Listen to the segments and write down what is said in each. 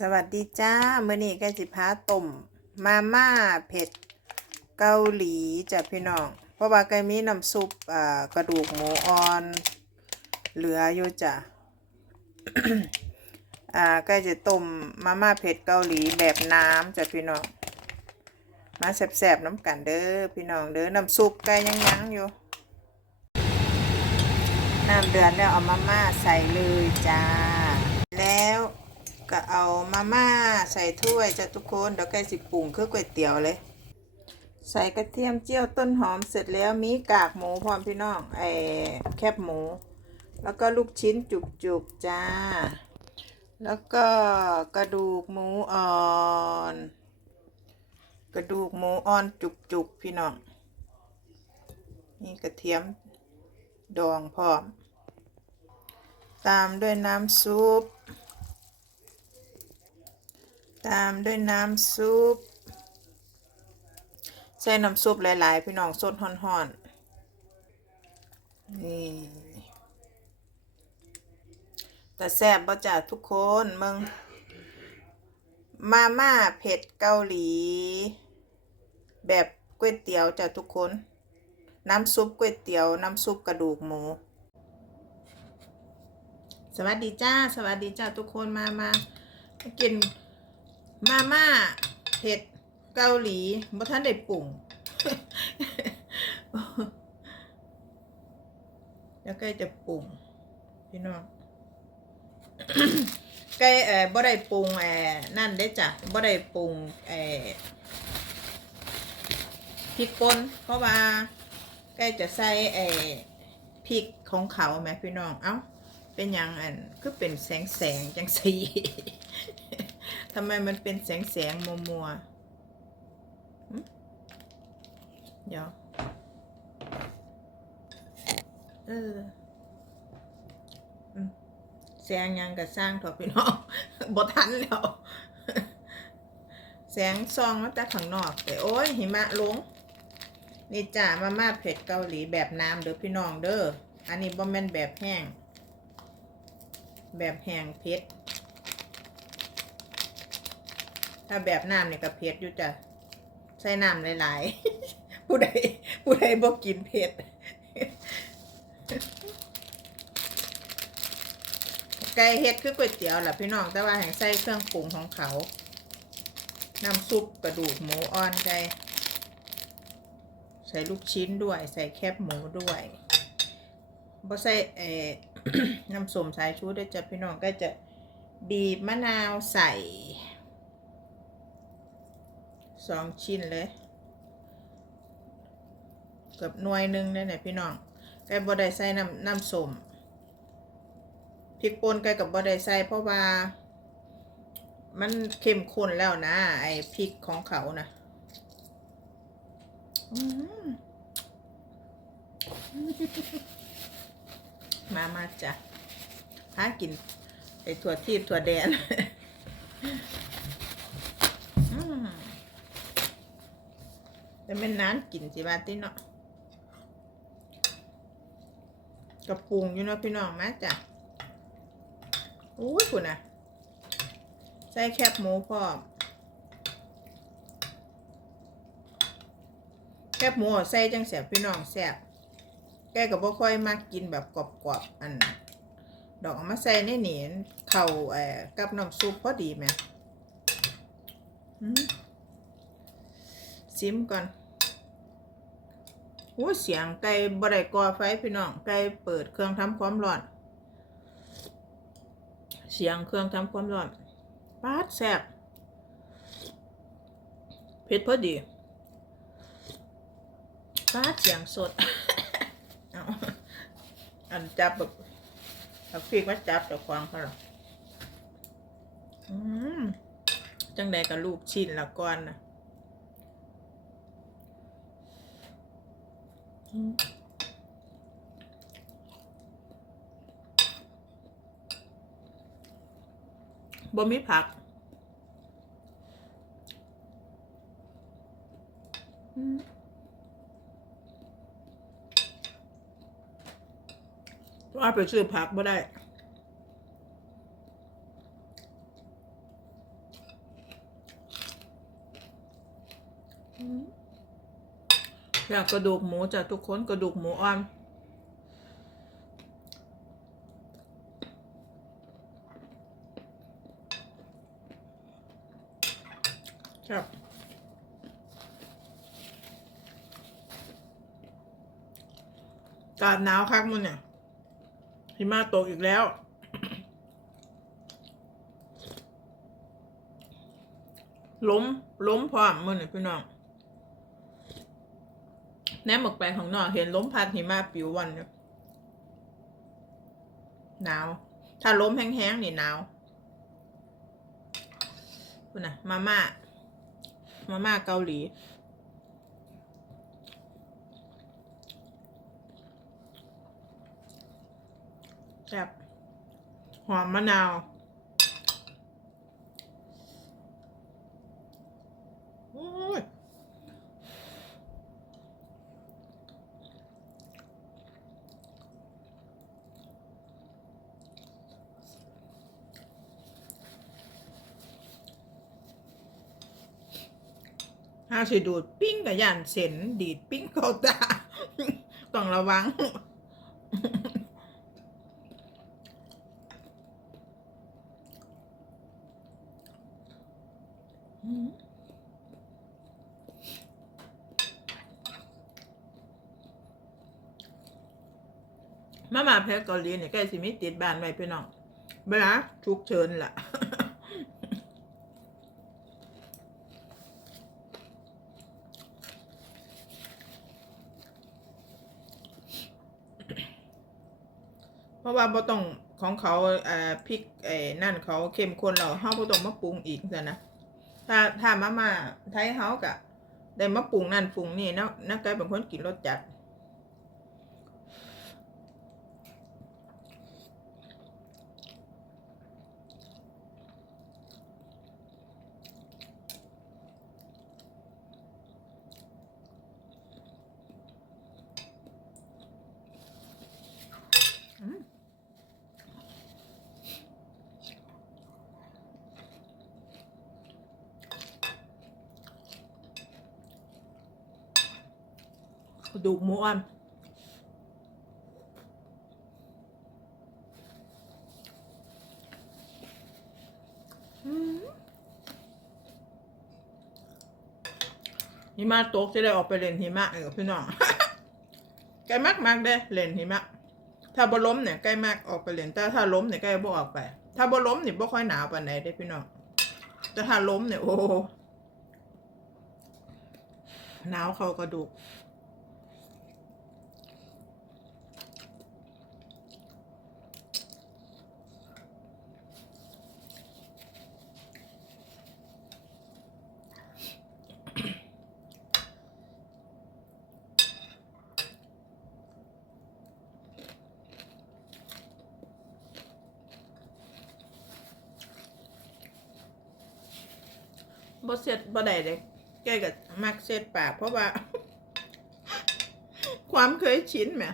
สวัสดีจ้ามื้อนี้ก็สิพาต้มมาม่าเผ็ดเกาหลีจ้ะพี่น้อง เพราะว่าก็มีน้ำซุปกระดูกหมูอ่อน เหลืออยู่จ้ะอ่าก็จะต้มมาม่าเผ็ดเกาหลีแบบน้ำจ้ะพี่น้อง มาแซ่บๆน้ำกันเด้อพี่น้องเด้อน้ำซุปก็ยังยังๆอยู่ น้ำเดือดแล้วเอามาม่าใส่เลยจ้า ก็เอามาม่าใส่ถ้วยจ้ะทุกคนเดี๋ยวใกสิปรุงคือก๋วยเตี๋ยวเลย ใส่กระเทียมเจียวต้นหอมเสร็จแล้วมีกากหมูพร้อมพี่น้องไอ้แคบหมู แล้วก็ลูกชิ้นจุกๆจ้า แล้วก็กระดูกหมูอ่อน กระดูกหมูอ่อนจุกๆพี่น้องนี่กระเทียมดองพร้อม ตามด้วยน้ำซุป ตามด้วยน้ำซุป ใส่น้ำซุปหลายๆ พี่น้องสดห่อนๆ นี่แต่แซ่บบ่จ้ะทุกคนมึง มาม่าเผ็ดเกาหลี แบบก๋วยเตี๋ยวจ้ะทุกคน น้ำซุปก๋วยเตี๋ยว น้ำซุปกระดูกหมู สวัสดีจ้า สวัสดีจ้าทุกคนมามามากิน มาม่าเผ็ดเกาหลีบ่ท่านได้ปรุงแล้วใกล้จะปรุงพี่น้องใกล้เอ่อบ่ได้ปรุงเอ่อนั่นได้จ้ะบ่ได้ปรุงเอ่อพริกป่นเพราะว่าใกล้จะใส่เอ่อพริกของเขาแหมพี่น้องเอ้าเป็นอย่างอันก็เป็นแสงแสงจังสี ทำไมมันเป็นแสงแสงมัวมัวเดี๋ยวเออแสงยังกับสร้างถอะพี่น้องบทันแล้วแสงซองมาจากข้างนอก แต่โอ้ยหิมะลง นี่จ้ามาม่าเผ็ดเกาหลีแบบน้ำเด้อพี่น้องเด้อ อันนี้บ่แม่นแบบแห้ง แบบแห้งเผ็ด ถ้าแบบน้ำเนี่ยก็เผ็ดอยู่จ้ะใส่น้ำหลายๆ ผู้ใดผู้ใดบ่กินเผ็ดไก่เฮ็ดคือก๋วยเตี๋ยวแหละพี่น้องแต่ว่าแห่งใส่เครื่องปรุงของเขาน้ำซุปกระดูกหมูอ่อนไก่ใส่ลูกชิ้นด้วย ใส่แคบหมูด้วยบ่ใส่เออน้ำส้มสายชูด้วยจ้ะพี่น้องก็จะบีบมะนาวใส่ สองชิ้นเลยเกือบหน่วยหนึ่งเลยเนี่ยพี่น้องไก่บ่ได้ใส่น้ำน้ำส้มพริกป่นไก่กับบ่ได้ใส่เพราะว่า มันเข้มข้นแล้วนะไอ้พริกของเขานะอืมมามาจ้ะหากินไอ้ถั่วทีบถั่วแดน อืม แต่เป็นนานกินสิบาติเนาะกระปุงอยู่เนาะพี่น้องมาจ้ะอุ้ยคุณนะใส่แคบหมูพร้อมแคบหมูใส่จังแสบพี่น้องแสบแกก็บ่ค่อยมักกินแบบกรอบๆอัน ดอกมาใส่ในนี่เข้าเอ่อกับน้ำซุปพอดีไหมซิมก่อน โอ้เสียงไก่บ่ได้ก่อไฟพี่น้องไก่เปิดเครื่องทำความร้อน เสียงเครื่องทำความร้อนปาดแซบเผ็ดพอดีปาดเสียงสดเอาอันจับแบบเอาฟีกมาจับจากควางเขาหรออืมจังใดกับลูกชิ้นละก่อนนะอืม บ่มีผักอ่าไปซื้อผักบ่ได้ อยากกระดูกหมูจ้ะทุกคนกระดูกหมูอ่อนครับการหนาวคักมันเนี่ยหิมะตกอีกแล้ว ล้ม ล้มพร้อมมือนี่พี่น้อง แนมออกไปของนอกเห็นล้มพัดหิมะปิววันเนี่ยหนาว ถ้าล้มแห้งๆนี่หนาวคุณน่ะมาม่ามาม่าเกาหลีแซ่บหอมมะนาวโอ้ย ห้าสิดูดปิ้งกับย่านเส้นดีดปิ้งเข้าตาต้องระวัง มามาแพ้เกาหลีเนี่ยใกล้สิมีติดบ้านไว้พี่น้องเวลาฉุกเฉินล่ะ เพราะว่าบ่ต้องของเขาเอ่อพริกเอ่อนั่นเขาเข้มข้นเราเฮาบ่ต้องมาปรุงอีกซะนะถ้าถ้ามาม่าไทยเฮากะได้มาปรุงนั่นปรุงนี่เนาะนักไก่เป็นคนกินรสจัด ดูหมูอ่อนหิมะตกจะได้ออกไปเล่นหิมะเออพี่น้องใกล้มากมากเด้เล่นหิมะ ถ้าบ่ล้มเนี่ยใกล้มากออกไปเล่นแต่ถ้าล้มเนี่ยใกล้บ่ออกไป ถ้าบ่ล้มเนี่ยบ่ค่อยหนาวปานใดเด้พี่น้องแต่ถ้าล้มเนี่ยโอ้หนาวเขากระดูก บ่เสร็จบ่ได้เลยแกก็มักเสร็จปาก เพราะว่า ความเคยชินแหม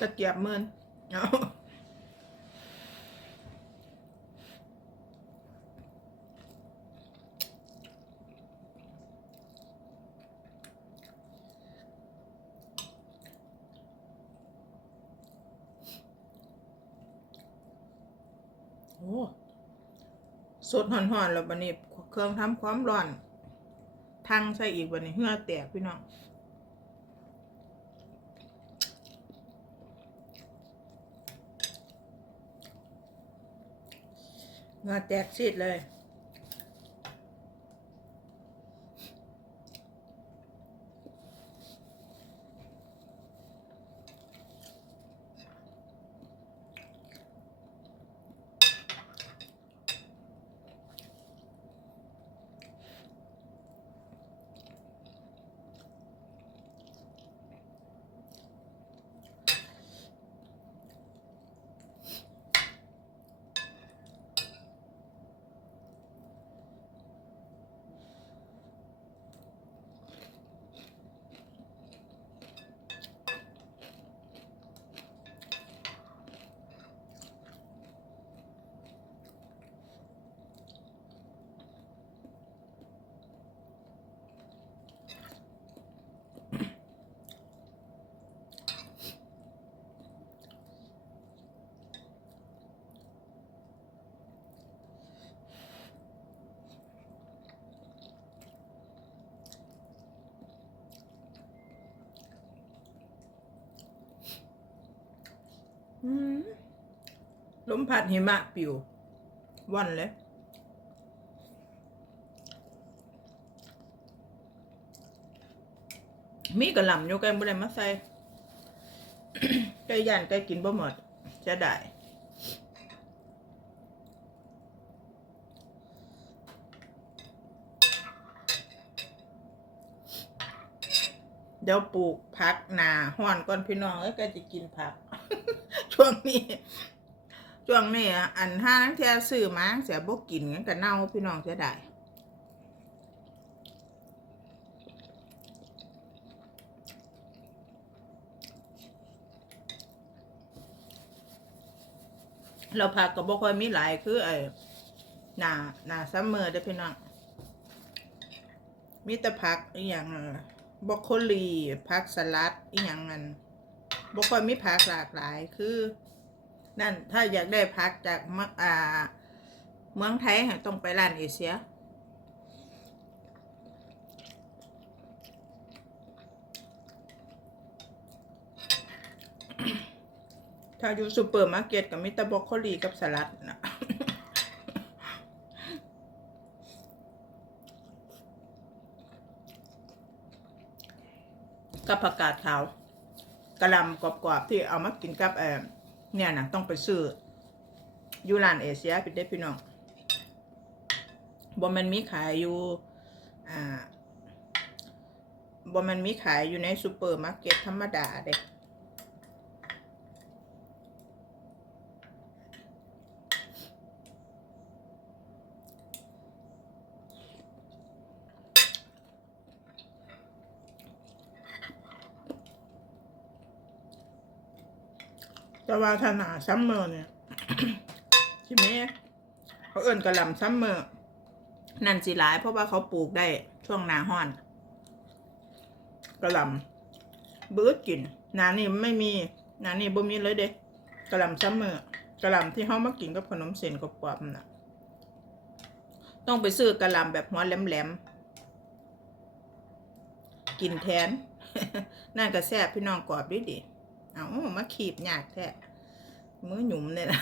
ตะเกียบเมินเอา สดห่อนๆแล้วบันนี้เครื่องทำความร้อนทังใส่อีกบันนี้เหื่อแตกพี่น้องเหงื่อแตกซีดเลย อ อืม ลมพัดหิมะปิวว่อนเลยมีกระหล่ำอยู่กันบ่ได้มาใส่ไก่ย่านไก่กินบ่หมด จะได้เดี๋ยวปลูกผักนาห้อนก่อนพี่น้องแล้วก็จะกินผัก ช่วงนี้ ช่วงนี้อะอันห้านังเทียซื้อมาเสียบกกินงั้นก็เน่าพี่น้องจะได้เราผักก็บ่ค่อยมีหลายคือไอ้หนาหนาซัมเมอร์เด้อพี่น้องมีแต่ผักอีหยังบรอกโคลีผักสลัดอีหยังนั่นบ่ค่อยมีผักหลากหลายคือ นั่นถ้าอยากได้ผักจากมอ่าเมืองไทยต้องไปร้านเอเชียถ้าอยู่ซูเปอร์มาร์เก็ตก็มีแต่บรอกโคลีกับสลัดนะกับผักกาดขาวกระลำกรอบๆที่เอามากินกับเออ เนี่ยนะต้องไปซื้อยูรานเอเชียพี่ได้พี่น้องบอมันมีขายอยู่อ่าบอมันมีขายอยู่ในซูเปอร์มาร์เก็ตธรรมดาเด็ก แต่ว่าถ้าหนาซัมเมอร์เนี่ยใช่ไหมเขาเอิ่นกระหลำซัมเมอร์นั่นสิหลาย เพราะว่าเขาปลูกได้ช่วงหนาห้อนกระหลำเบื้อกินหนานี่ไม่มีหนานี่บ่มีเลยเด็กกระหลำซัมเมอร์กระหลำที่เขามากินกับขนมเส้นกรอบๆน่ะ ต้องไปซื้อกระหลำแบบหัวแหลมๆกินแทนน่าก็แซ่บพี่น้องกรอบดีดีๆ เอามาขีบยากแท้มือหยุ่มเนี่ยนะ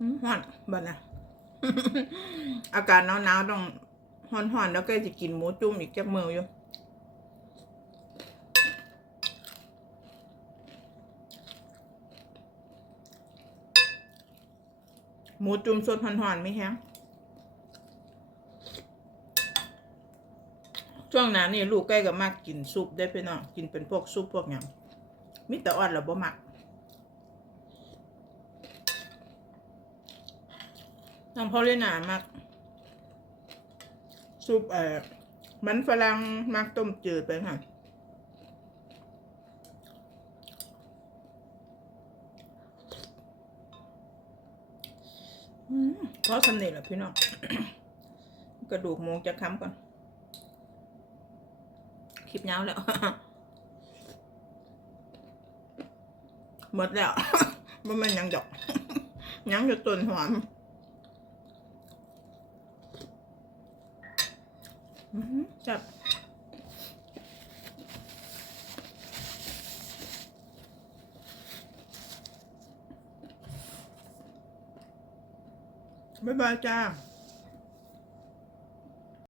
อืมฮ้อนบัดนะอากาศหนาวๆต้องฮ้อนๆแล้วก็จะกินหมูจุ่มอีกจักมืออยู่ หมูจุ่มสดฮ้อนๆไม่แห้งช่วงนั้นนี่ลูกใกล้กับมากกินซุปได้ไปเนาะกินเป็นพวกซุปพวกอย่างมิต่อ่อนแล้วบ่มักน้องพอลินามากซุปเอ่อมันฝรั่งมักต้มจืดไปค่ะอืม เพราะสำเร็จแล้วพี่น้องกระดูกหมูจะค้ำก่อน คลิปยาวแล้วหมดแล้วมันมันยังดอก ยังอยู่ต้นหอมอือหือจับ บ๊ายบายจ้า